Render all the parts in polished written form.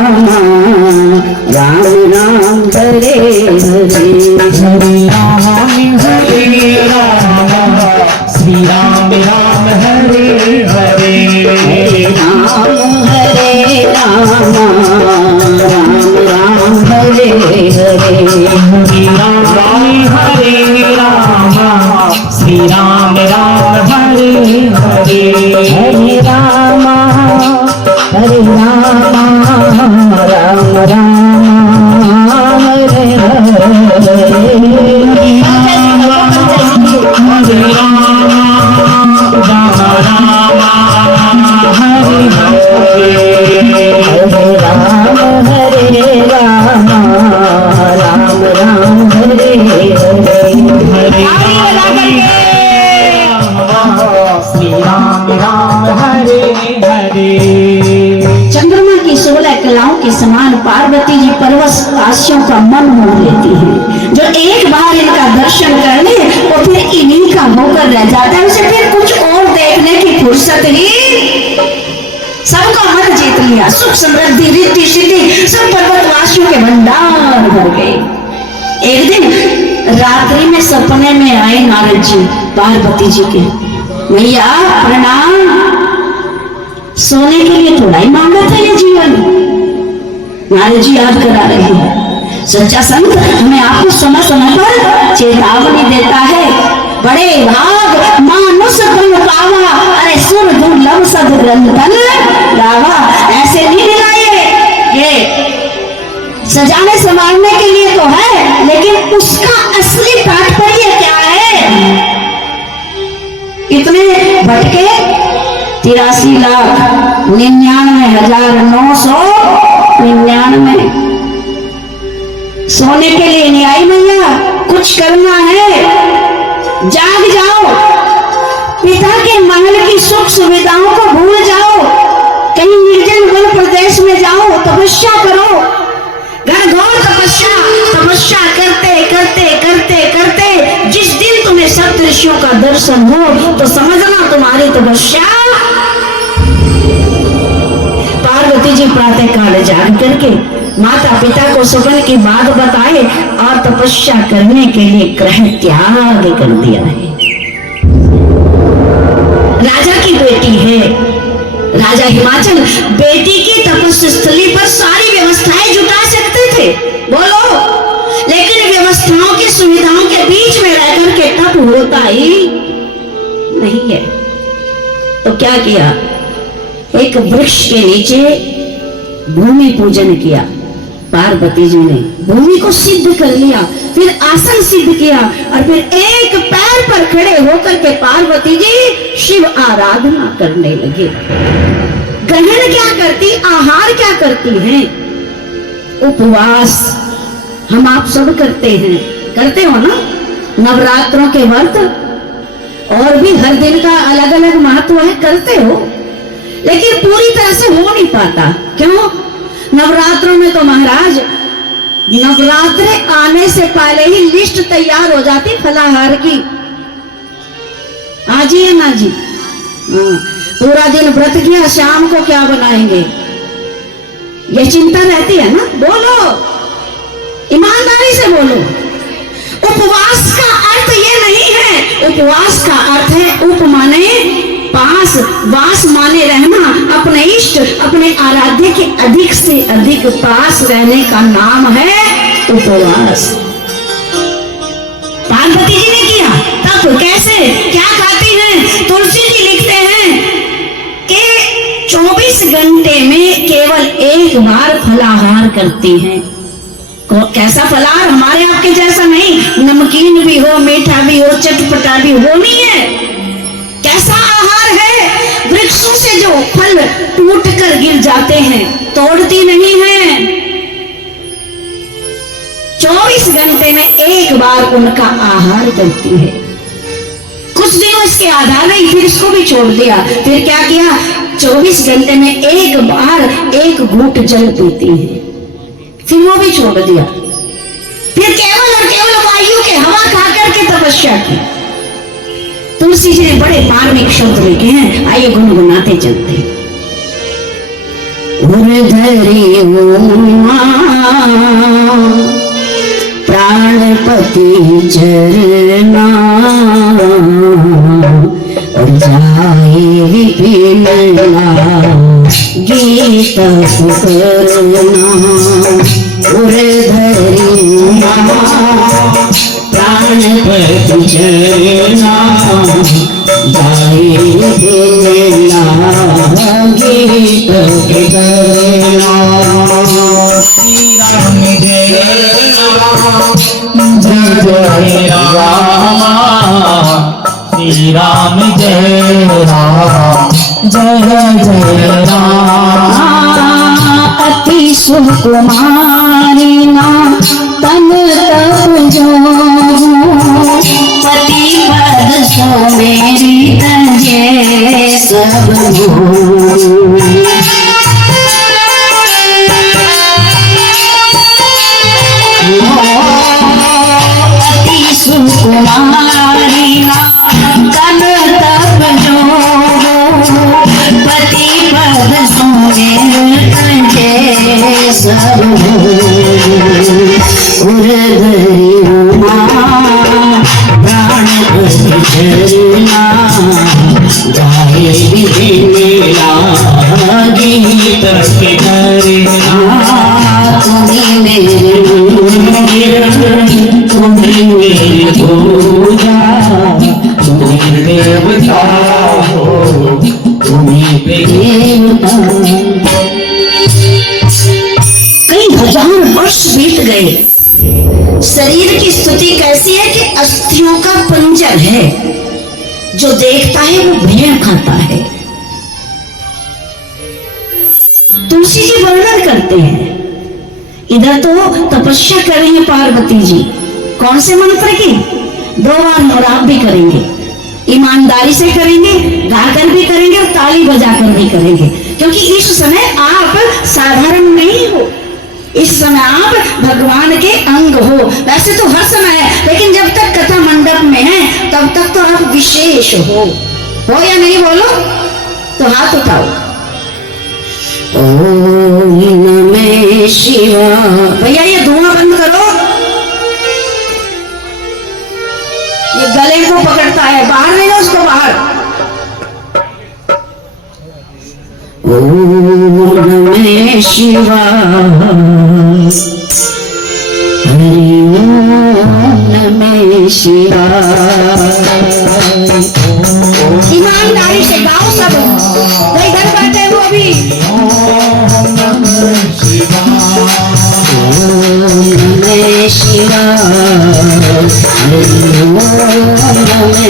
रामा राम राम हरे हरे हरे राम श्री राम राम हरे हरे हरे राम राम राम हरे हरे हरे राम श्री राम राम हरे हरे हरे राम राम राम हरे चंद्रमा की 16 कलाओं के समान पार्वती जी परवश काशियों का मन मोह लेती हैं। जो एक बार इनका दर्शन कर ले वो फिर इन्हीं का होकर रह जाता है, उसे फिर कुछ और देखने की फुर्सत ही। सबका मन जीत लिया, सुख समृद्धि रिद्धि सिद्धि सब पर्वतवासियों के भंडार भर गए। एक दिन रात्रि में सपने में आए नारद जी पार्वती जी के, भैया प्रणाम। सोने के लिए थोड़ा ही मांगा था ये जीवन। नारद जी याद करा रहे हैं, सच्चा संत हमें आपको समय समय पर चेतावनी देता है। बड़े भाग मानुष गुण पावा, अरे सुर दुर्लभ सद ग्रंथन गावा। ऐसे नहीं मिलाए, ये सजाने संवारने के लिए तो है, लेकिन उसका असली तात्पर्य क्या है? इतने भटके 83,99,999 सोने के लिए नहीं आई मैया, कुछ करना है, जाग जाओ। पिता के महल की सुख सुविधाओं को भूल जाओ, कहीं निर्जन वन प्रदेश में जाओ, तपस्या करो। घनघोर तपस्या करते करते करते करते जिस दिन तुम्हें सप्तऋषियों का दर्शन हो तो समझना तुम्हारी तपस्या। पार्वती जी प्रातः काल जाग करके माता पिता को सपन की बात बताए और तपस्या करने के लिए ग्रह त्याग कर दिया है। राजा की बेटी है, राजा हिमाचल बेटी की तपस्या पर सारी व्यवस्थाएं जुटा सकते थे, बोलो, लेकिन व्यवस्थाओं की सुविधाओं के बीच में रहकर के तप होता ही नहीं है। तो क्या किया? एक वृक्ष के नीचे भूमि पूजन किया। पार्वती जी ने भूमि को सिद्ध कर लिया, फिर आसन सिद्ध किया और फिर एक पैर पर खड़े होकर के पार्वती जी शिव आराधना करने लगे। ग्रहण क्या करती, आहार क्या करती हैं? उपवास हम आप सब करते हैं, करते हो ना? नवरात्रों के व्रत और भी हर दिन का अलग अलग महत्व है, करते हो, लेकिन पूरी तरह से हो नहीं पाता। क्यों? नवरात्रों में तो महाराज नवरात्रे आने से पहले ही लिस्ट तैयार हो जाती फलाहार की। आज ही है ना जी, पूरा दिन व्रत किया, शाम को क्या बनाएंगे, ये चिंता रहती है ना? बोलो, ईमानदारी से बोलो। उपवास का अर्थ ये नहीं है, उपवास का अर्थ है उप माने पास, वास माने रहना, अपने इष्ट अपने आराध्य के अधिक से अधिक पास रहने का नाम है उपवास। पार्वती जी ने किया तब कैसे, क्या खाती हैं? तुलसी जी लिखते हैं कि 24 घंटे में केवल एक बार फलाहार करती हैं। कैसा फलाहार? हमारे आपके जैसा नहीं, नमकीन भी हो, मीठा भी हो, चटपटा भी हो, नहीं है। कैसा आहार है? वृक्षों से जो फल टूट कर गिर जाते हैं, तोड़ती नहीं है। 24 घंटे में एक बार उनका आहार करती है। कुछ दिन इसके आधार नहीं, फिर इसको भी छोड़ दिया। फिर क्या किया? 24 घंटे में एक बार एक घूंट जल पीती है, फिर वो भी छोड़ दिया। फिर केवल और केवल वायु के हवा खाकर के तपस्या की। तुलसी जी ने बड़े मार्मिक शब्द लिखे हैं, आइए गुनगुनाते चलते। धरी उमा प्राणपति चरना और जाए विपिनला गीत करना धरी उमा प्राणपति चरना जाए विपिनला गीत करना श्री राम जय राम श्री राम जय राम जय राम अति सुकुमारी ना तन तप जो पति पद सो मेरी तजे सब अति सुकुमारी ना तन तप जो पति पद सो मेरी तजे सब धरी उमा प्राणपति चरना जाए विपिनला गीत करना तुम्हें मेरे तुम्हें मेरी पूजा तुम्हें देवता हो तुम्हें देवता। कई हजार वर्ष बीत गए। शरीर की स्थिति कैसी है कि अस्थियों का पंजर है, जो देखता है वो भेड़ खाता है। तुलसी जी वर्णन करते हैं, इधर तो तपस्या कर रही है पार्वती जी, कौन से मंत्र की? 2 बार नवराप भी करेंगे, ईमानदारी से करेंगे, गाकर भी करेंगे और ताली बजाकर भी करेंगे, क्योंकि इस समय आप साधारण नहीं हो, इस समय आप भगवान के अंग हो। वैसे तो हर समय है, लेकिन जब तक कथा मंडप में है तब तक तो आप विशेष हो या नहीं? बोलो तो हाथ उठाओ। ओम नमः शिवाय। भैया ये धुआं बंद करो, ये गले को पकड़ता है, बाहर नहीं लो उसको बाहर। ओम नमः शिवाय हरि ओम नमः शिवाय। ईमानदारी से गाओ सब, कोई घर बैठे हो अभी। ओम नमः शिवाय हरि ओम नमः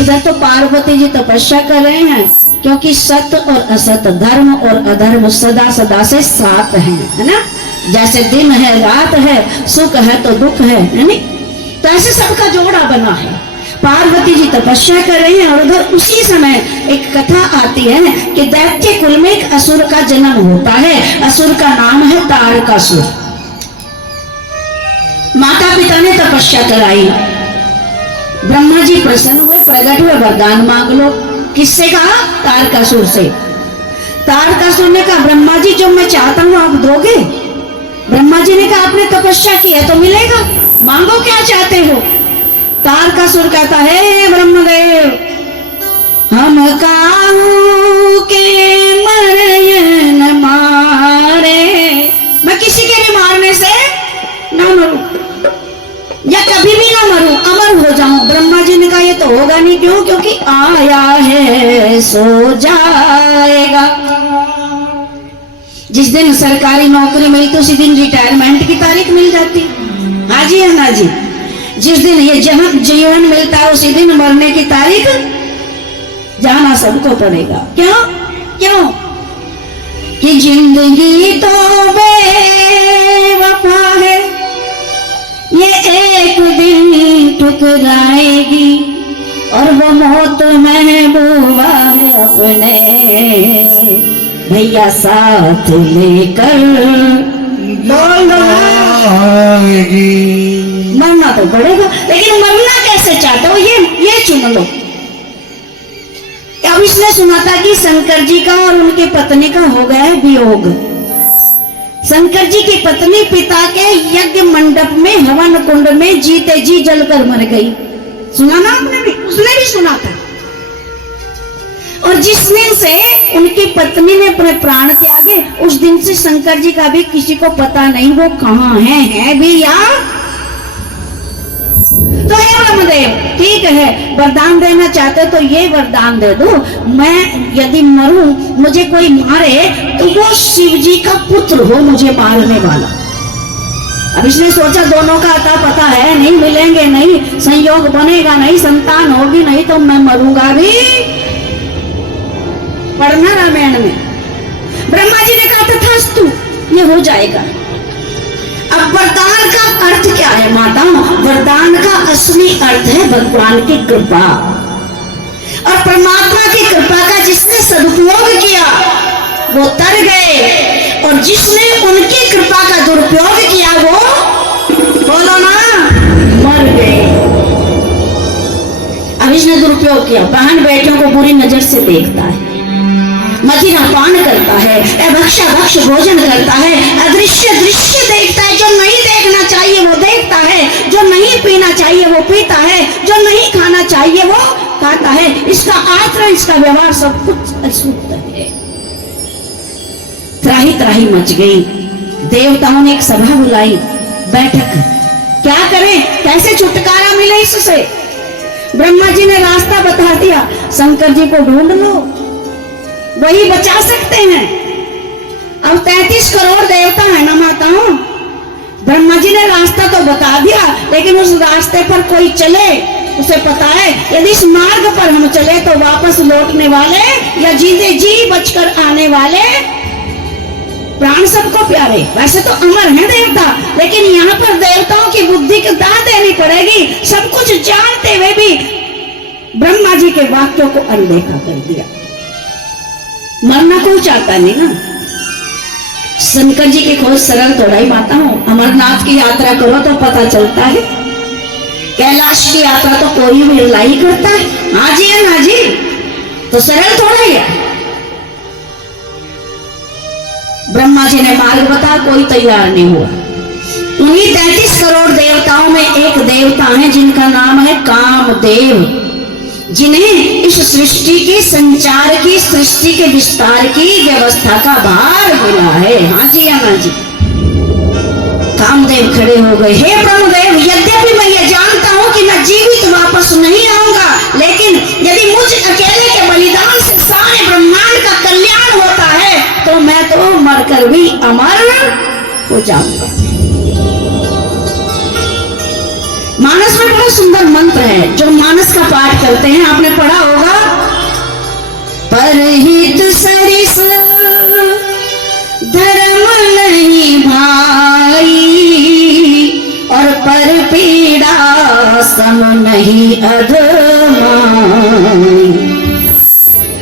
इधर तो पार्वती जी तपस्या कर रहे हैं, क्योंकि सत्य और असत, धर्म और अधर्म सदा सदा से साथ हैं, है ना? जैसे दिन है रात है, सुख है तो दुख है नहीं? तो ऐसे सबका जोड़ा बना है। पार्वती जी तपस्या कर रही हैं और उधर उसी समय एक कथा आती है कि दैत्य कुल में एक असुर का जन्म होता है। असुर का नाम है तारकासुर। माता पिता ने तपस्या कराई, ब्रह्मा जी प्रसन्न हुए, प्रकट हुए, वरदान मांग लो। किससे कहा? तारकासुर से। तारकासुर ने कहा ब्रह्मा जी जो मैं चाहता हूं आप दोगे? ब्रह्मा जी ने कहा आपने तपस्या की है तो मिलेगा, मांगो क्या चाहते हो। तारकासुर कहता है ब्रह्मदेव हम काहू के मरयन मारे, मैं किसी के भी मारने से ना मरूं या कभी भी ना मरूं, अमर हो जाऊं। ब्रह्मा जी ने कहा ये तो होगा नहीं। क्यों? क्योंकि आया है सो जाएगा। जिस दिन सरकारी नौकरी मिलती उसी दिन रिटायरमेंट की तारीख मिल जाती। हाँ जी है ना जी। जिस दिन ये जीवन मिलता है उसी दिन मरने की तारीख जाना सबको पड़ेगा। क्यों? क्यों? कि जिंदगी तो बेवफा है, ये एक दिन ठुकराएगी और वो मौत महबूबा है अपने भैया साथ लेकर मरना तो पड़ेगा। लेकिन मरना कैसे चाहते हो ये चुन लो। अब इसने सुना था कि शंकर जी का और उनकी पत्नी का हो गया है वियोग। शंकर जी की पत्नी पिता के यज्ञ मंडप में हवन कुंड में जीते जी जलकर मर गई। सुना ना आपने भी? उसने भी सुना था। और जिस दिन से उनकी पत्नी ने अपने प्राण त्यागे उस दिन से शंकर जी का भी किसी को पता नहीं वो कहाँ है भी या तो हे ब्रह्मदेव ठीक है, वरदान देना चाहते तो ये वरदान दे दो, मैं यदि मरूं मुझे कोई मारे तो वो शिव जी का पुत्र हो मुझे मारने वाला। अब इसने सोचा दोनों का अता पता है नहीं, मिलेंगे नहीं, संयोग बनेगा नहीं, संतान होगी नहीं तो मैं मरूंगा भी। पढ़ना रामायण में। ब्रह्मा जी ने कहा तथास्तु, ये हो जाएगा। अब वरदान का अर्थ क्या है माता? वरदान का असली अर्थ है भगवान की कृपा। और परमात्मा की कृपा का जिसने सदुपयोग किया वो तर गए, और जिसने उनकी कृपा का दुरुपयोग किया वो बोलो ना मर गए। अब इसने दुरुपयोग किया, बहन बेटियों को बुरी नजर से देखता है, मदिरा पान करता है, भक्षा भक्ष भोजन करता है, अदृश्य दृश्य देखता है, जो नहीं देखना चाहिए वो देखता है, जो नहीं पीना चाहिए वो पीता है, जो नहीं खाना चाहिए वो खाता है। इसका आचरण इसका व्यवहार सब कुछ अशुद्ध है। त्राही त्राही मच गई। देवताओं ने एक सभा बुलाई, बैठक, क्या करें, कैसे छुटकारा मिले इससे। ब्रह्मा जी ने रास्ता बता दिया, शंकर जी को ढूंढ लो, वही बचा सकते हैं। अब 33 करोड़ देवता है ना माताओं। ब्रह्मा जी ने रास्ता तो बता दिया, लेकिन उस रास्ते पर कोई चले उसे पता है यदि इस मार्ग पर हम चले तो वापस लौटने वाले या जीते जी बचकर आने वाले प्राण सबको प्यारे। वैसे तो अमर है देवता, लेकिन यहाँ पर देवताओं की बुद्धि को दाद देनी पड़ेगी। सब कुछ जानते हुए भी ब्रह्मा जी के वाक्यों को अनदेखा कर दिया। मरना कोई चाहता नहीं ना। शंकर जी की खोज सरल थोड़ा ही माता हूं। अमरनाथ की यात्रा करो तो पता चलता है, कैलाश की यात्रा तो कोई भी ही करता है। हाँ जी है ना जी, तो सरल थोड़ा ही है। ब्रह्मा जी ने मार्ग बता, कोई तैयार नहीं हुआ। उन्हीं 33 करोड़ देवताओं में एक देवता है जिनका नाम है कामदेव, जिन्हें इस सृष्टि के संचार की, सृष्टि के विस्तार की व्यवस्था का भार मिला है। हाँ जी या ना जी। कामदेव खड़े हो गए, हे ब्रह्मदेव, यद्यपि मैं ये जानता हूं कि मैं जीवित वापस नहीं आऊंगा, लेकिन यदि मुझ अकेले के बलिदान से सारे ब्रह्मांड का कल्याण होता है तो मैं तो मरकर भी अमर हो जाऊंगा। मानस में बड़ा सुंदर मंत्र है, जो मानस का पाठ करते हैं आपने पढ़ा होगा, परहित सरिस धर्म नहीं भाई और पर पीड़ा सम नहीं अधमाई।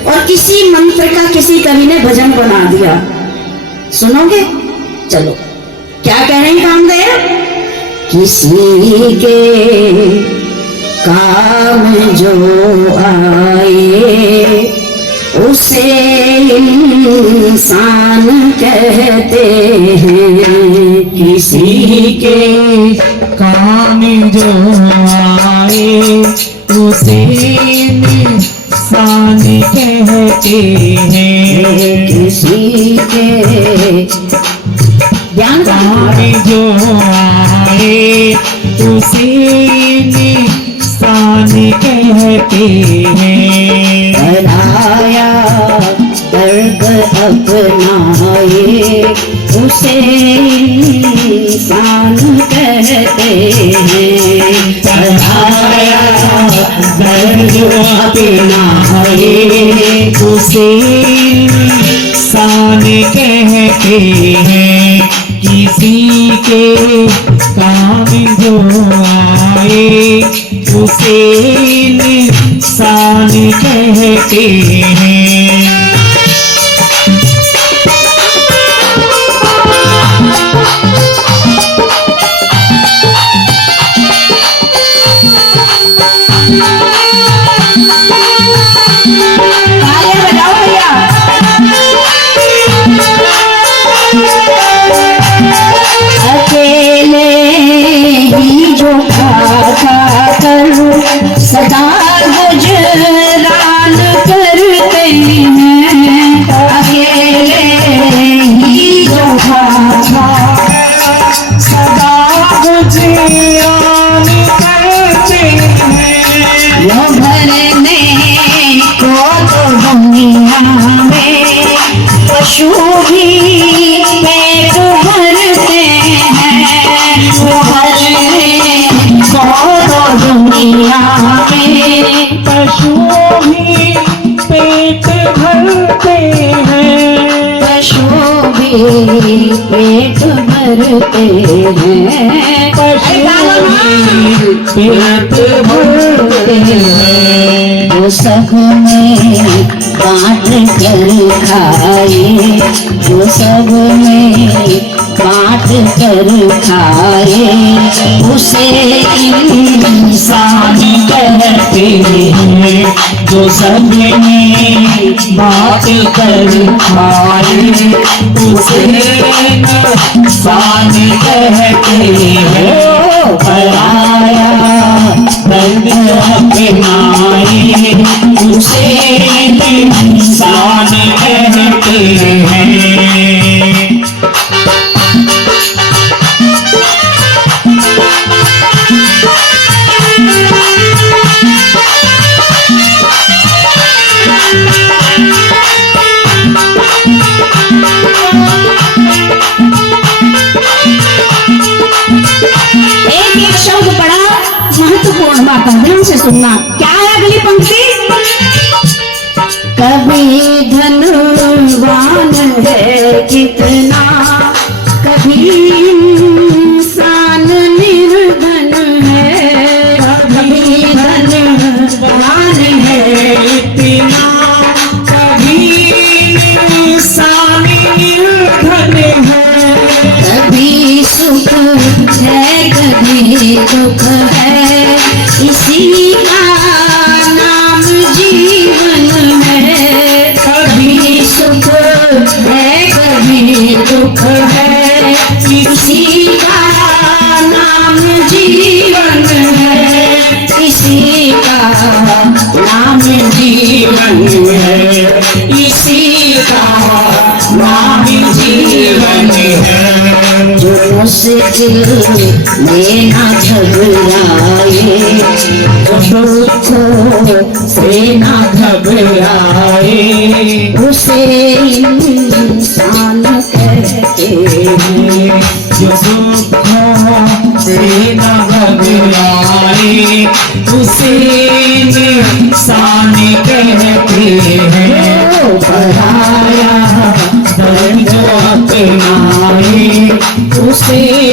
और किसी मंत्र का किसी कवि ने भजन बना दिया, सुनोगे? चलो, क्या कह रहे हैं कामदेव? किसी के काम जो आए उसे इंसान कहते हैं। किसी के काम जो आए उसे इंसान कहते हैं। किसी के ध्यान काम जो आए उसे इंसान कहते हैं। पराया दर्द अपनाए उसे इंसान कहते हैं। पराया दर्द अपनाए उसे इंसान कहते हैं। किसी के काम जो आए उसे इंसान कहते हैं। तालियां बजाओ भैया। अकेले ही जो खाता कर सदा गुजरान करते हैं। अकेले ही जो खाता सदा गुजरान करते हैं। वो भरने को तो दुनिया में पशु भी पेट भरते हैं। वो भरने को तो दुनिया में पशु भी पेट भरते हैं। पशु भी पेट भरते हैं। पशु भी पेट भरते हैं। वो सब में बांट कर खाए, वो सब में बांट कर खाए उसे इंसान कहते हैं। जो सब में बात कर खाए उसे इंसान कहते हैं। पराया दर्द अपनाए उसे इंसान कहते हैं। एक शब्द बड़ा महत्वपूर्ण बात है, ध्यान से सुनना। क्या है अगली पंक्ति? कभी धनवान है कितना, कभी इंसान निर्धन है। कभी धनवान है इतना कभी इंसान निर्धन है। कभी सुख है कभी दुख है, इसी का नाम जीवन है। कभी सुख है कभी दुख है, इसी का नाम जीवन है। इसी का नाम जीवन है। इसी का नाम जीवन है। जो मुश्किल में ना घबराए, जो दुख से ना घबराए उसे इंसान कहते हैं। जो दुखों से न घबराए उसे इंसान कहते हैं। पराया दर्द अपनाए उसे